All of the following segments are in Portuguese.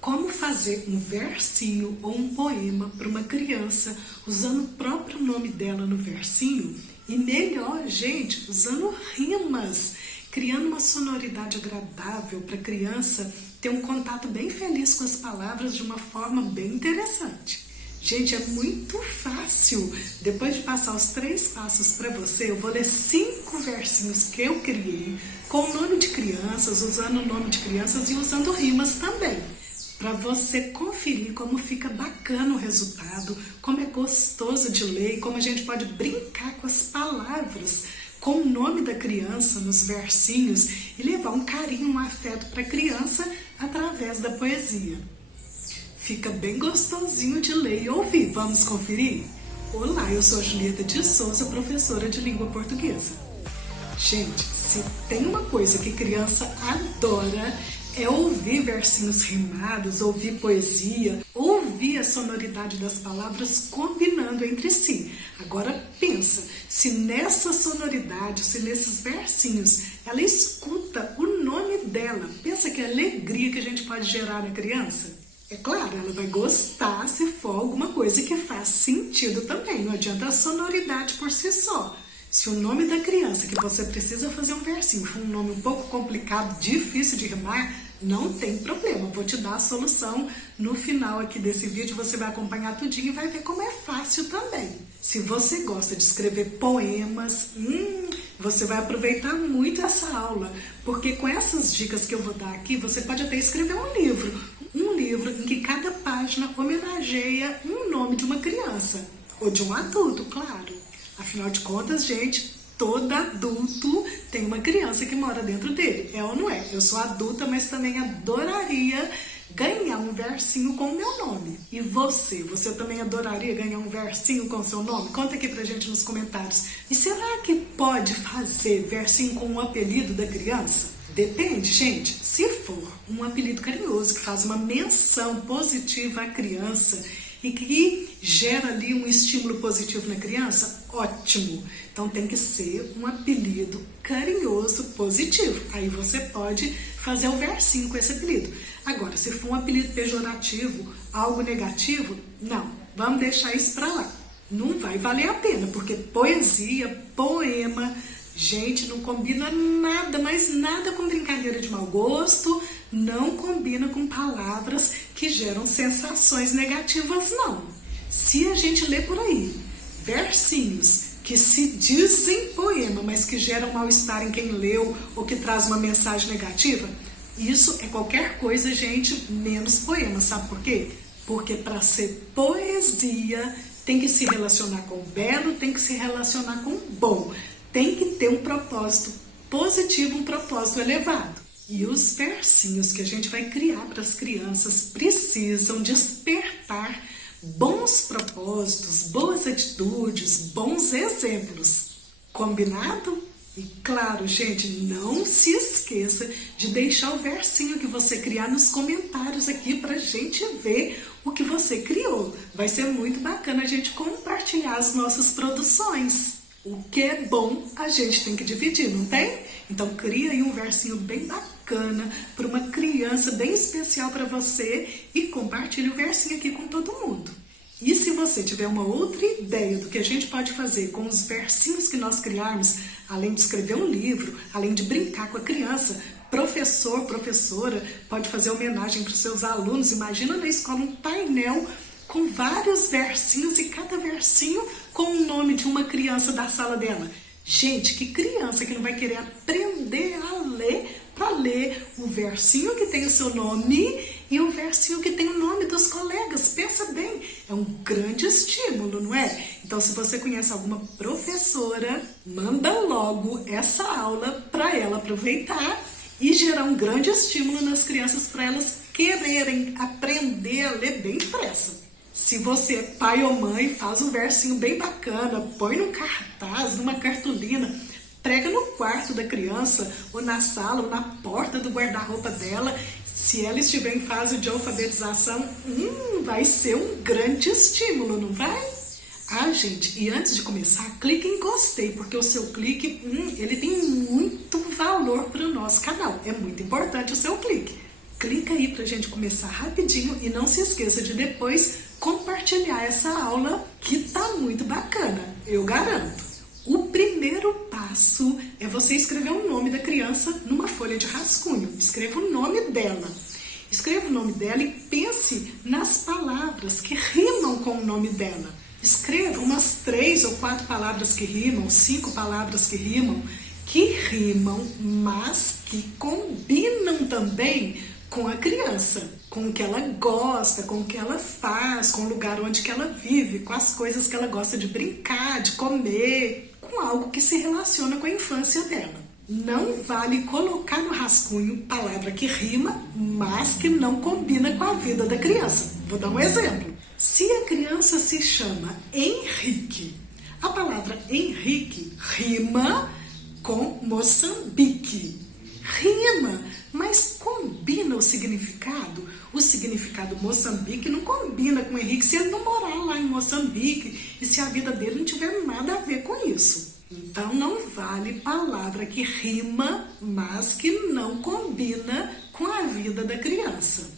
Como fazer um versinho ou um poema para uma criança usando o próprio nome dela no versinho e melhor, gente, usando rimas, criando uma sonoridade agradável para a criança ter um contato bem feliz com as palavras de uma forma bem interessante. Gente, é muito fácil. Depois de passar os 3 passos para você, eu vou ler 5 versinhos que eu criei com o nome de crianças, usando o nome de crianças e usando rimas também, para você conferir como fica bacana o resultado, como é gostoso de ler e como a gente pode brincar com as palavras, com o nome da criança nos versinhos e levar um carinho, um afeto para a criança através da poesia. Fica bem gostosinho de ler e ouvir. Vamos conferir? Olá, eu sou a Julieta de Souza, professora de língua portuguesa. Gente, se tem uma coisa que criança adora é ouvir versinhos rimados, ouvir poesia, ouvir a sonoridade das palavras combinando entre si. Agora pensa, se nessa sonoridade, se nesses versinhos, ela escuta o nome dela, pensa que alegria que a gente pode gerar na criança? É claro, ela vai gostar se for alguma coisa que faz sentido também, não adianta a sonoridade por si só. Se o nome da criança que você precisa fazer um versinho for um nome um pouco complicado, difícil de rimar, não tem problema, vou te dar a solução no final aqui desse vídeo, você vai acompanhar tudinho e vai ver como é fácil também. Se você gosta de escrever poemas, você vai aproveitar muito essa aula, porque com essas dicas que eu vou dar aqui, você pode até escrever um livro em que cada página homenageia um nome de uma criança, ou de um adulto, claro. Afinal de contas, gente, todo adulto tem uma criança que mora dentro dele, é ou não é? Eu sou adulta, mas também adoraria ganhar um versinho com o meu nome. E você também adoraria ganhar um versinho com o seu nome? Conta aqui pra gente nos comentários. E será que pode fazer versinho com o apelido da criança? Depende, gente. Se for um apelido carinhoso que faz uma menção positiva à criança e que gera ali um estímulo positivo na criança, ótimo. Então tem que ser um apelido carinhoso, positivo. Aí você pode fazer o versinho com esse apelido. Agora, se for um apelido pejorativo, algo negativo, não. Vamos deixar isso pra lá. Não vai valer a pena, porque poesia, poema, gente, não combina nada, mas nada com brincadeira de mau gosto, não combina com palavras que geram sensações negativas, não. Se a gente lê por aí versinhos que se dizem poema, mas que geram mal-estar em quem leu ou que traz uma mensagem negativa, isso é qualquer coisa, gente, menos poema. Sabe por quê? Porque para ser poesia tem que se relacionar com o belo, tem que se relacionar com o bom. Tem que ter um propósito positivo, um propósito elevado. E os versinhos que a gente vai criar para as crianças precisam despertar bons propósitos, boas atitudes, bons exemplos. Combinado? E claro, gente, não se esqueça de deixar o versinho que você criar nos comentários aqui para a gente ver o que você criou. Vai ser muito bacana a gente compartilhar as nossas produções. O que é bom, a gente tem que dividir, não tem? Então cria aí um versinho bem bacana para uma criança bem especial para você e compartilhe o versinho aqui com todo mundo. E se você tiver uma outra ideia do que a gente pode fazer com os versinhos que nós criarmos, além de escrever um livro, além de brincar com a criança, professor, professora, pode fazer homenagem para os seus alunos. Imagina na escola um painel com vários versinhos e cada versinho com o nome de uma criança da sala dela. Gente, que criança que não vai querer aprender a ler para ler o versinho que tem o seu nome e o versinho que tem o nome dos colegas? Pensa bem, é um grande estímulo, não é? Então, se você conhece alguma professora, manda logo essa aula para ela aproveitar e gerar um grande estímulo nas crianças para elas quererem aprender a ler bem depressa. Se você é pai ou mãe, faz um versinho bem bacana, põe num cartaz, numa cartolina, prega no quarto da criança, ou na sala, ou na porta do guarda-roupa dela. Se ela estiver em fase de alfabetização, vai ser um grande estímulo, não vai? Ah, gente, e antes de começar, clique em gostei, porque o seu clique, ele tem muito valor para o nosso canal. É muito importante o seu clique. Clica aí pra gente começar rapidinho e não se esqueça de depois compartilhar essa aula que tá muito bacana, eu garanto. O primeiro passo é você escrever o nome da criança numa folha de rascunho. Escreva o nome dela. Escreva o nome dela e pense nas palavras que rimam com o nome dela. Escreva umas 3 ou 4 palavras que rimam, 5 palavras que rimam, mas que combinam também com a criança, com o que ela gosta, com o que ela faz, com o lugar onde que ela vive, com as coisas que ela gosta de brincar, de comer, com algo que se relaciona com a infância dela. Não vale colocar no rascunho palavra que rima, mas que não combina com a vida da criança. Vou dar um exemplo. Se a criança se chama Henrique, a palavra Henrique rima com Moçambique. Rima, mas combina o significado? O significado Moçambique não combina com Henrique se ele não morar lá em Moçambique e se a vida dele não tiver nada a ver com isso. Então não vale palavra que rima, mas que não combina com a vida da criança.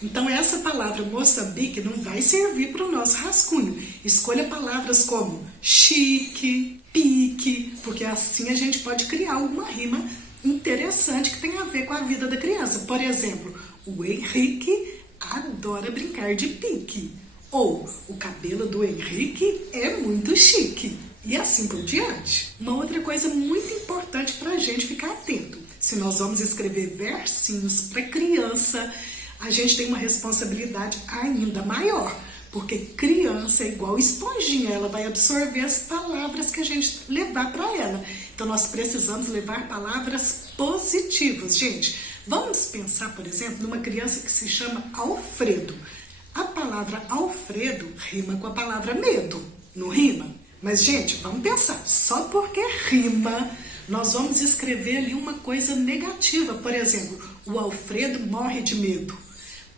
Então essa palavra Moçambique não vai servir para o nosso rascunho. Escolha palavras como chique, pique, porque assim a gente pode criar alguma rima interessante que tem a ver com a vida da criança. Por exemplo, o Henrique adora brincar de pique. Ou o cabelo do Henrique é muito chique. E assim por diante. Uma outra coisa muito importante para a gente ficar atento. Se nós vamos escrever versinhos para criança, a gente tem uma responsabilidade ainda maior. Porque criança é igual esponjinha, ela vai absorver as palavras que a gente levar para ela. Então nós precisamos levar palavras positivas. Gente, vamos pensar, por exemplo, numa criança que se chama Alfredo. A palavra Alfredo rima com a palavra medo, não rima? Mas, gente, vamos pensar, só porque rima, nós vamos escrever ali uma coisa negativa. Por exemplo, o Alfredo morre de medo.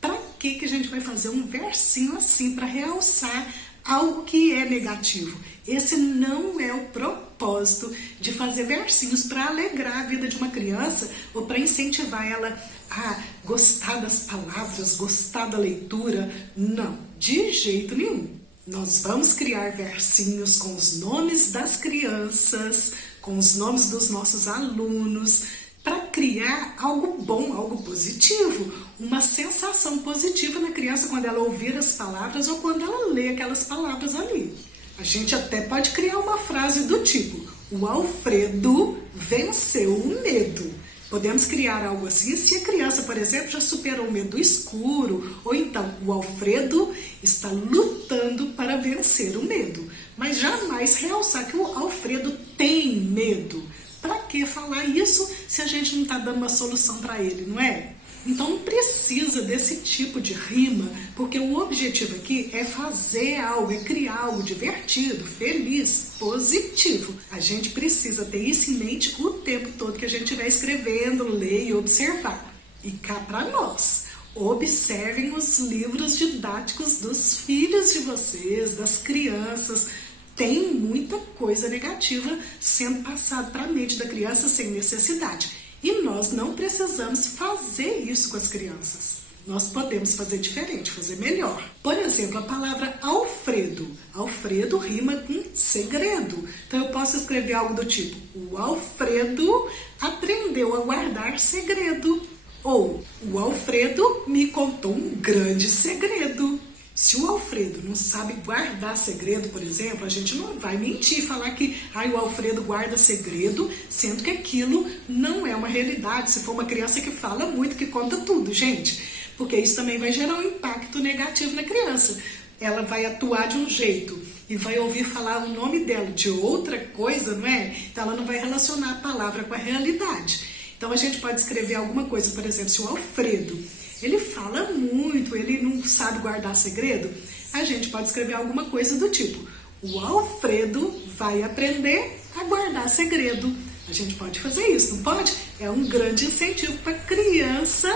Para que a gente vai fazer um versinho assim para realçar algo que é negativo? Esse não é o propósito de fazer versinhos para alegrar a vida de uma criança ou para incentivar ela a gostar das palavras, gostar da leitura. Não, de jeito nenhum. Nós vamos criar versinhos com os nomes das crianças, com os nomes dos nossos alunos, para criar algo bom, algo positivo, uma sensação positiva na criança quando ela ouvir as palavras ou quando ela lê aquelas palavras ali. A gente até pode criar uma frase do tipo: o Alfredo venceu o medo. Podemos criar algo assim se a criança, por exemplo, já superou o medo escuro, ou então o Alfredo está lutando para vencer o medo. Mas jamais realçar que o Alfredo tem medo. Para que falar isso se a gente não está dando uma solução para ele, não é? Então não precisa desse tipo de rima, porque o objetivo aqui é fazer algo, é criar algo divertido, feliz, positivo. A gente precisa ter isso em mente o tempo todo que a gente estiver escrevendo, ler e observar. E cá para nós, observem os livros didáticos dos filhos de vocês, das crianças. Tem muita coisa negativa sendo passada para a mente da criança sem necessidade. E nós não precisamos fazer isso com as crianças. Nós podemos fazer diferente, fazer melhor. Por exemplo, a palavra Alfredo. Alfredo rima com segredo. Então eu posso escrever algo do tipo: o Alfredo aprendeu a guardar segredo. Ou o Alfredo me contou um grande segredo. Se o Alfredo não sabe guardar segredo, por exemplo, a gente não vai mentir, falar que o Alfredo guarda segredo, sendo que aquilo não é uma realidade. Se for uma criança que fala muito, que conta tudo, gente. Porque isso também vai gerar um impacto negativo na criança. Ela vai atuar de um jeito e vai ouvir falar o nome dela de outra coisa, não é? Então ela não vai relacionar a palavra com a realidade. Então a gente pode escrever alguma coisa, por exemplo, se o Alfredo, ele fala muito, ele não sabe guardar segredo, a gente pode escrever alguma coisa do tipo: o Alfredo vai aprender a guardar segredo. A gente pode fazer isso, não pode? É um grande incentivo para a criança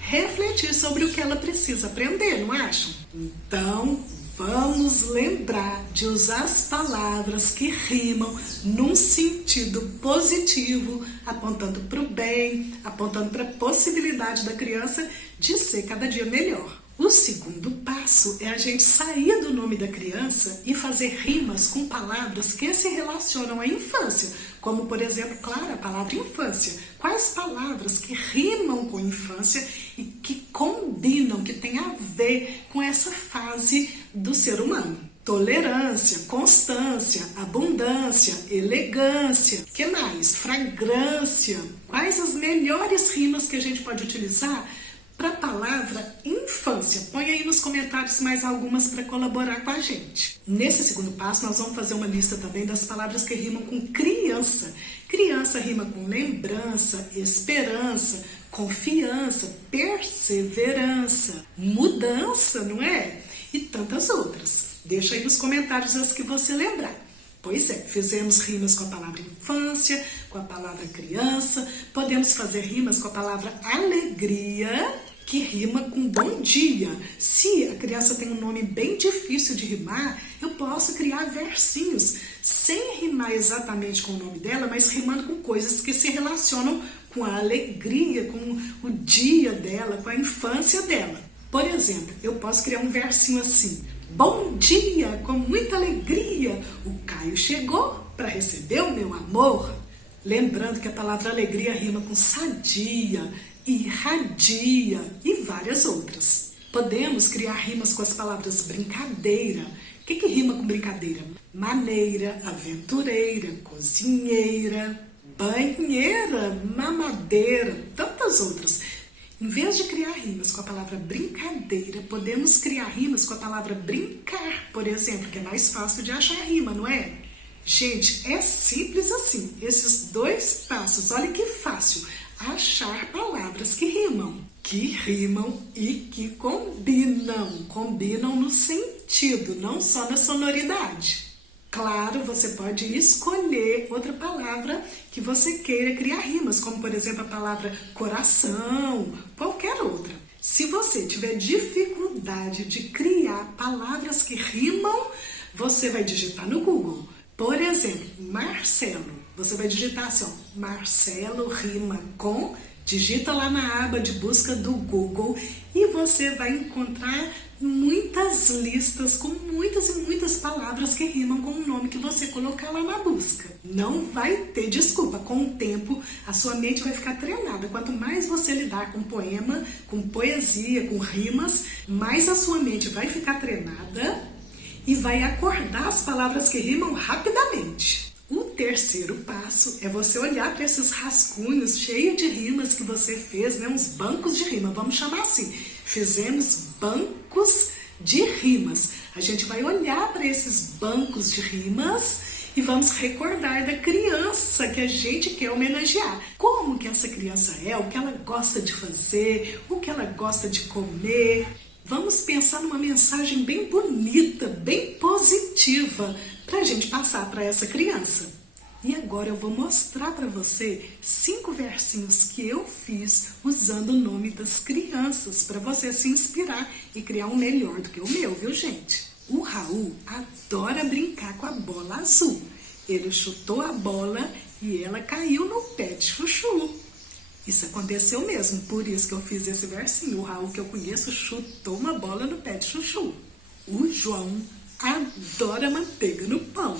refletir sobre o que ela precisa aprender, não acham? Então, Vamos lembrar de usar as palavras que rimam num sentido positivo, apontando para o bem, apontando para a possibilidade da criança de ser cada dia melhor. O segundo passo é a gente sair do nome da criança e fazer rimas com palavras que se relacionam à infância, como, por exemplo, claro, a palavra infância. Quais palavras que rimam com infância e que combinam, que têm a ver com essa fase do ser humano? Tolerância, constância, abundância, elegância. O que mais? Fragrância. Quais as melhores rimas que a gente pode utilizar para a palavra infância? Põe aí nos comentários mais algumas para colaborar com a gente. Nesse segundo passo, nós vamos fazer uma lista também das palavras que rimam com criança. Criança rima com lembrança, esperança, confiança, perseverança, mudança, não é? E tantas outras. Deixa aí nos comentários as que você lembrar. Pois é, fizemos rimas com a palavra infância, com a palavra criança, podemos fazer rimas com a palavra alegria, que rima com bom dia. Se a criança tem um nome bem difícil de rimar, eu posso criar versinhos, sem rimar exatamente com o nome dela, mas rimando com coisas que se relacionam com a alegria, com o dia dela, com a infância dela. Por exemplo, eu posso criar um versinho assim: bom dia, com muita alegria, o Caio chegou para receber o meu amor. Lembrando que a palavra alegria rima com sadia, irradia e várias outras. Podemos criar rimas com as palavras brincadeira. O que rima com brincadeira? Maneira, aventureira, cozinheira, banheira, mamadeira, tantas outras. Em vez de criar rimas com a palavra brincadeira, podemos criar rimas com a palavra brincar, por exemplo, que é mais fácil de achar rima, não é? Gente, é simples assim, esses dois passos, olha que fácil, achar palavras que rimam e que combinam no sentido, não só na sonoridade. Claro, você pode escolher outra palavra que você queira criar rimas, como por exemplo a palavra coração, qualquer outra. Se você tiver dificuldade de criar palavras que rimam, você vai digitar no Google. Por exemplo, Marcelo. Você vai digitar assim, ó, Marcelo rima com, digita lá na aba de busca do Google e você vai encontrar muitas listas com muitas e muitas palavras que rimam com o nome que você colocar lá na busca. Não vai ter desculpa, com o tempo a sua mente vai ficar treinada. Quanto mais você lidar com poema, com poesia, com rimas, mais a sua mente vai ficar treinada e vai acordar as palavras que rimam rapidamente. O terceiro passo é você olhar para esses rascunhos cheios de rimas que você fez, né? Uns bancos de rima, vamos chamar assim. Fizemos bancos de rimas. A gente vai olhar para esses bancos de rimas e vamos recordar da criança que a gente quer homenagear. Como que essa criança é, o que ela gosta de fazer, o que ela gosta de comer. Vamos pensar numa mensagem bem bonita, bem positiva, para a gente passar para essa criança. E agora eu vou mostrar para você 5 versinhos que eu fiz usando o nome das crianças, para você se inspirar e criar um melhor do que o meu, viu, gente? O Raul adora brincar com a bola azul. Ele chutou a bola e ela caiu no pé de chuchu. Isso aconteceu mesmo, por isso que eu fiz esse versinho. O Raul, que eu conheço, chutou uma bola no pé de chuchu. O João adora manteiga no pão.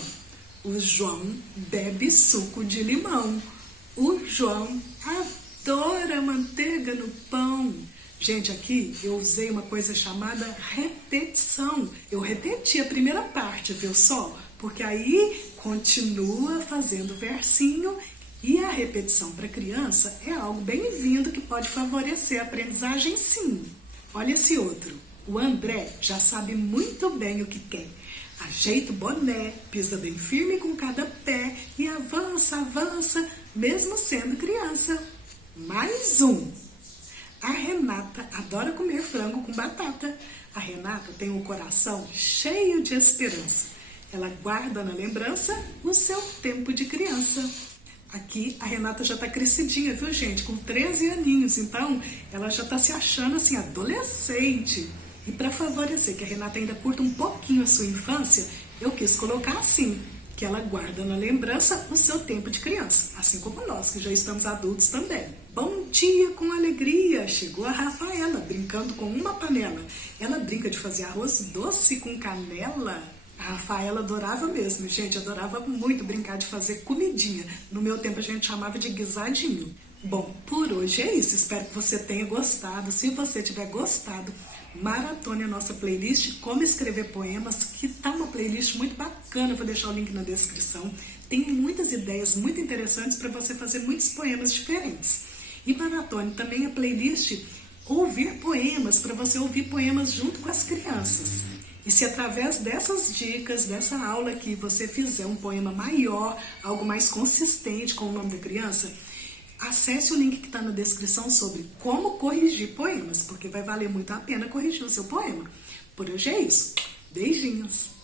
O João bebe suco de limão. O João adora manteiga no pão. Gente, aqui eu usei uma coisa chamada repetição. Eu repeti a primeira parte, viu só? Porque aí continua fazendo o versinho. E a repetição para criança é algo bem-vindo que pode favorecer a aprendizagem, sim. Olha esse outro. O André já sabe muito bem o que quer. Ajeita o boné, pisa bem firme com cada pé e avança, avança, mesmo sendo criança. Mais um. A Renata adora comer frango com batata. A Renata tem um coração cheio de esperança. Ela guarda na lembrança o seu tempo de criança. Aqui a Renata já tá crescidinha, viu, gente? Com 13 aninhos, então ela já tá se achando assim, adolescente. E para favorecer que a Renata ainda curta um pouquinho a sua infância, eu quis colocar assim, que ela guarda na lembrança o seu tempo de criança, assim como nós, que já estamos adultos também. Bom dia com alegria! Chegou a Rafaela, brincando com uma panela. Ela brinca de fazer arroz doce com canela. A Rafaela adorava mesmo, gente, adorava muito brincar de fazer comidinha. No meu tempo a gente chamava de guisadinho. Bom, por hoje é isso, espero que você tenha gostado. Se você tiver gostado, maratone a nossa playlist Como Escrever Poemas, que tá uma playlist muito bacana, vou deixar o link na descrição. Tem muitas ideias muito interessantes para você fazer muitos poemas diferentes. E maratone também a playlist Ouvir Poemas, para você ouvir poemas junto com as crianças. E se através dessas dicas, dessa aula aqui, você fizer um poema maior, algo mais consistente com o nome da criança, acesse o link que está na descrição sobre como corrigir poemas, porque vai valer muito a pena corrigir o seu poema. Por hoje é isso. Beijinhos!